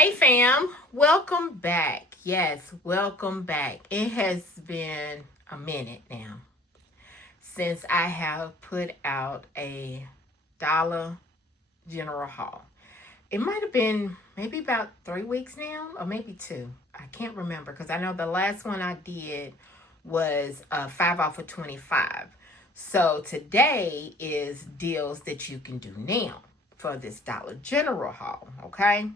Hey fam, welcome back. Yes, welcome back. It has been a minute now since I have put out a Dollar General haul. It might have been maybe about 3 weeks now, or maybe two. I can't remember because I know the last one I did was 5 off of 25. So today is deals that you can do now for this Dollar General haul, okay?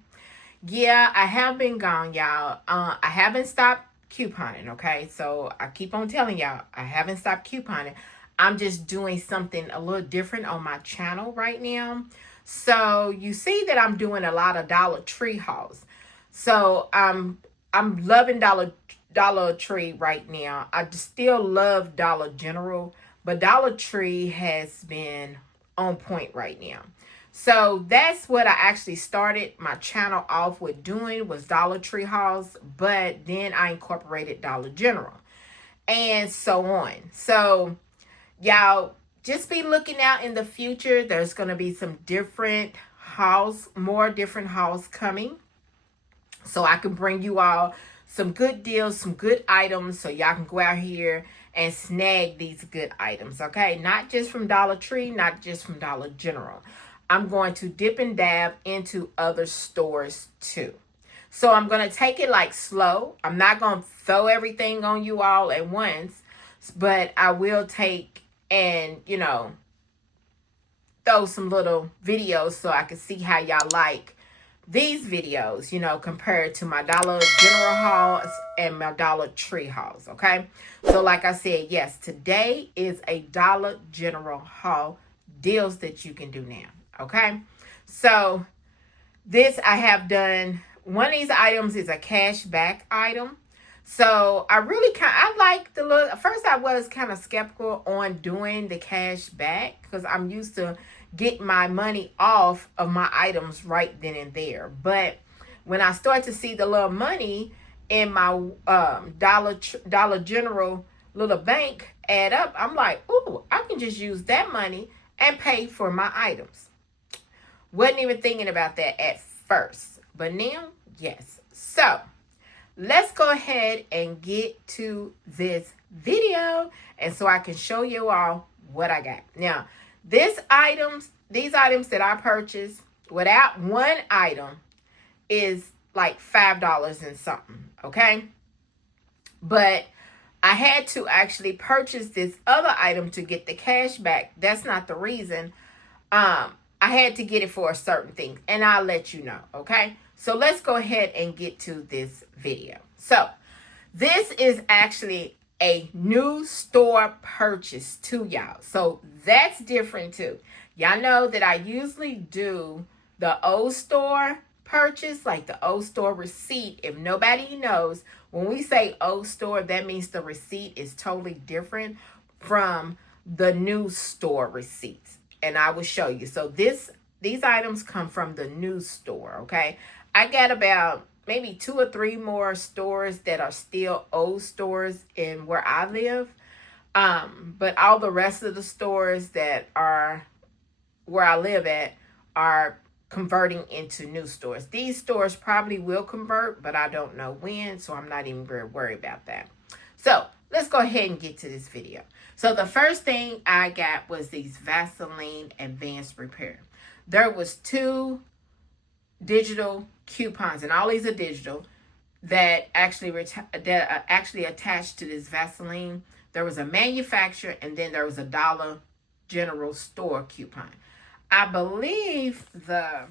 Yeah, I have been gone, y'all. I haven't stopped couponing, okay? So I keep on telling y'all, I haven't stopped couponing. I'm just doing something a little different on my channel right now. So you see that I'm doing a lot of Dollar Tree hauls. So I'm loving Dollar Tree right now. I still love Dollar General, but Dollar Tree has been on point right now. So that's what I actually started my channel off with doing was Dollar Tree hauls, but then I incorporated Dollar General and so on. So y'all just be looking out in the future. There's going to be some different hauls, more different hauls coming. So I can bring you all some good deals, some good items so y'all can go out here and snag these good items, okay? Not just from Dollar Tree, not just from Dollar General. I'm going to dip and dab into other stores too. So I'm going to take it like slow. I'm not going to throw everything on you all at once, but I will take and, throw some little videos so I can see how y'all like these videos, compared to my Dollar General hauls and my Dollar Tree hauls, okay? So like I said, yes, today is a Dollar General haul, deals that you can do now. Okay, so this I have done. One of these items is a cash back item. So I like the look. At first, I was kind of skeptical on doing the cash back because I'm used to get my money off of my items right then and there. But when I start to see the little money in my Dollar General little bank add up, I'm like, ooh, I can just use that money and pay for my items. Wasn't even thinking about that at first, but now, yes. So let's go ahead and get to this video, and so I can show you all what I got. Now, these items that I purchased without one item is like $5 and something, okay? But I had to actually purchase this other item to get the cash back. That's not the reason. I had to get it for a certain thing, and I'll let you know, okay? So let's go ahead and get to this video. So this is actually a new store purchase to y'all. So that's different too. Y'all know that I usually do the old store purchase, like the old store receipt. If nobody knows, when we say old store, that means the receipt is totally different from the new store receipts. And I will show you. So these items come from the new store, okay? I got about maybe 2 or 3 more stores that are still old stores in where I live. But all the rest of the stores that are where I live at are converting into new stores. These stores probably will convert, but I don't know when, so I'm not even very worried about that. So let's go ahead and get to this video. So the first thing I got was these Vaseline Advanced Repair. There was 2 digital coupons, and all these are digital, that actually attached to this Vaseline. There was a manufacturer, and then there was a Dollar General store coupon. I believe the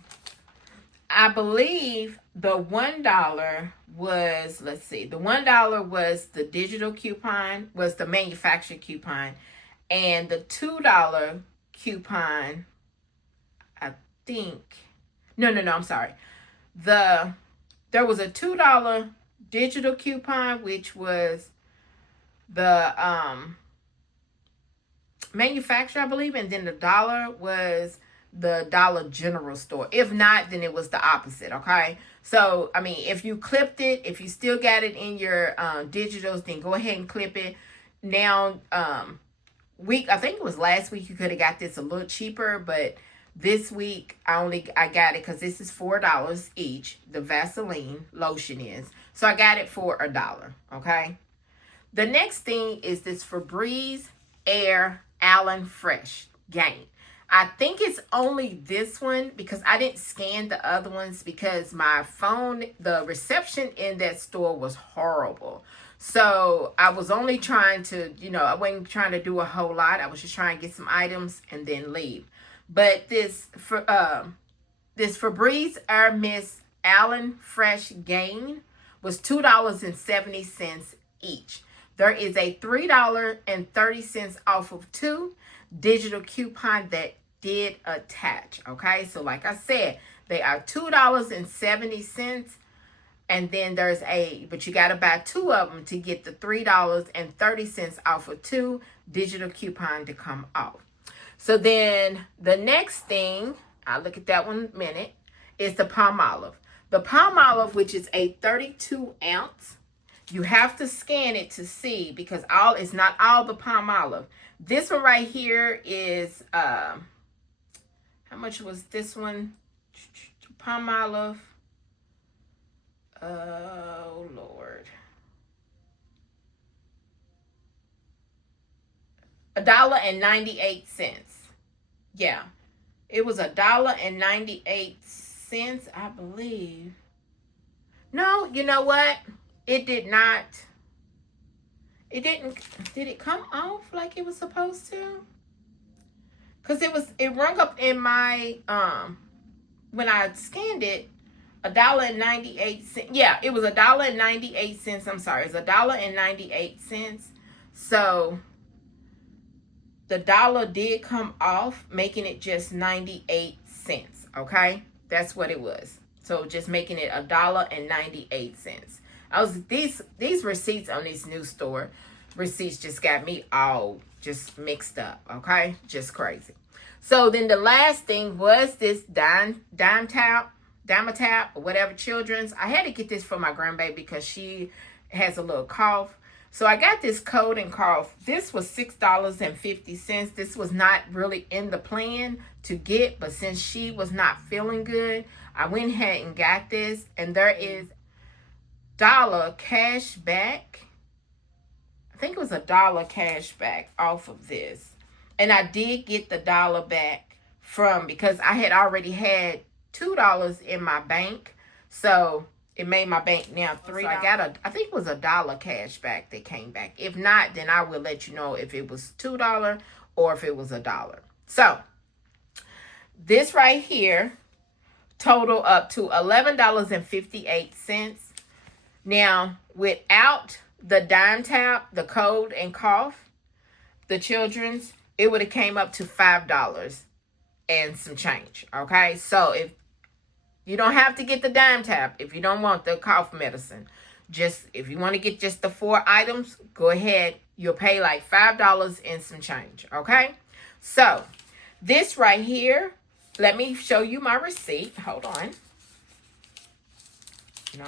$1 was, let's see, the $1 was the digital coupon, was the manufacturer coupon, and the $2 coupon, I think, no, I'm sorry. There was a $2 digital coupon, which was the manufacturer, I believe, and then the dollar was the Dollar General store. If not, then it was the opposite, okay? So, I mean, if you clipped it, if you still got it in your digitals, then go ahead and clip it. Now, I think it was last week, you could have got this a little cheaper, but This week, I got it because this is $4 each. The Vaseline lotion is. So I got it for $1, okay? The next thing is this Febreze Air Allen Fresh Gain. I think it's only this one because I didn't scan the other ones because my phone, the reception in that store was horrible. So I was only trying to, I wasn't trying to do a whole lot. I was just trying to get some items and then leave. But this Febreze Air Mist Allen Fresh Gain was $2.70 each. There is a $3.30 off of 2 digital coupon that did attach. Okay, so like I said, they are $2.70, and then there's but you got to buy 2 of them to get the $3.30 off of 2 digital coupon to come off. So then the next thing, I'll look at that one in a minute, is the Palmolive. The Palmolive, which is a 32 ounce, you have to scan it to see because it's not all the Palmolive. This one right here is, how much was this one? Palmolive. Oh, Lord. $1.98. Yeah, it was $1.98, I believe. No, you know what? It did not. It didn't. Did it come off like it was supposed to? Because it rung up in my when I scanned it, $1.98. Yeah, it was $1.98. I'm sorry, it's $1.98. So the dollar did come off, making it just 98 cents. Okay, that's what it was. So just making it $1.98. These receipts on this new store receipts just got me all just mixed up. Okay, just crazy. So then the last thing was this Dimetap, or whatever, children's. I had to get this for my grandbaby because she has a little cough. So I got this cold and cough. This was $6.50. This was not really in the plan to get, but since she was not feeling good, I went ahead and got this. And there is $1 cash back. I think it was $1 cash back off of this. And I did get the $1 back because I had already had $2 in my bank. So it made my bank now $3. So I think it was $1 cash back that came back. If not, then I will let you know if it was $2 or if it was $1. So this right here total up to $11.58. Now, without the Dimetap, the cold and cough, the children's, it would have came up to $5 and some change. Okay, so if you don't have to get the Dimetap if you don't want the cough medicine. Just if you want to get just the 4 items, go ahead. You'll pay like $5 and some change. Okay, so this right here, let me show you my receipt. Hold on.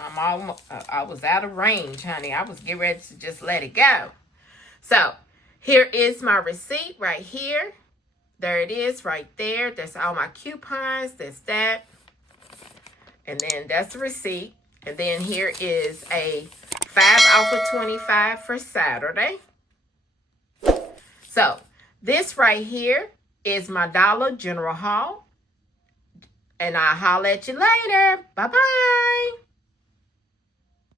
I was out of range, honey. I was getting ready to just let it go. So here is my receipt right here. There it is right there. That's all my coupons. That's that. And then that's the receipt. And then here is a 5 off of 25 for Saturday. So this right here is my Dollar General haul. And I'll holler at you later. Bye-bye.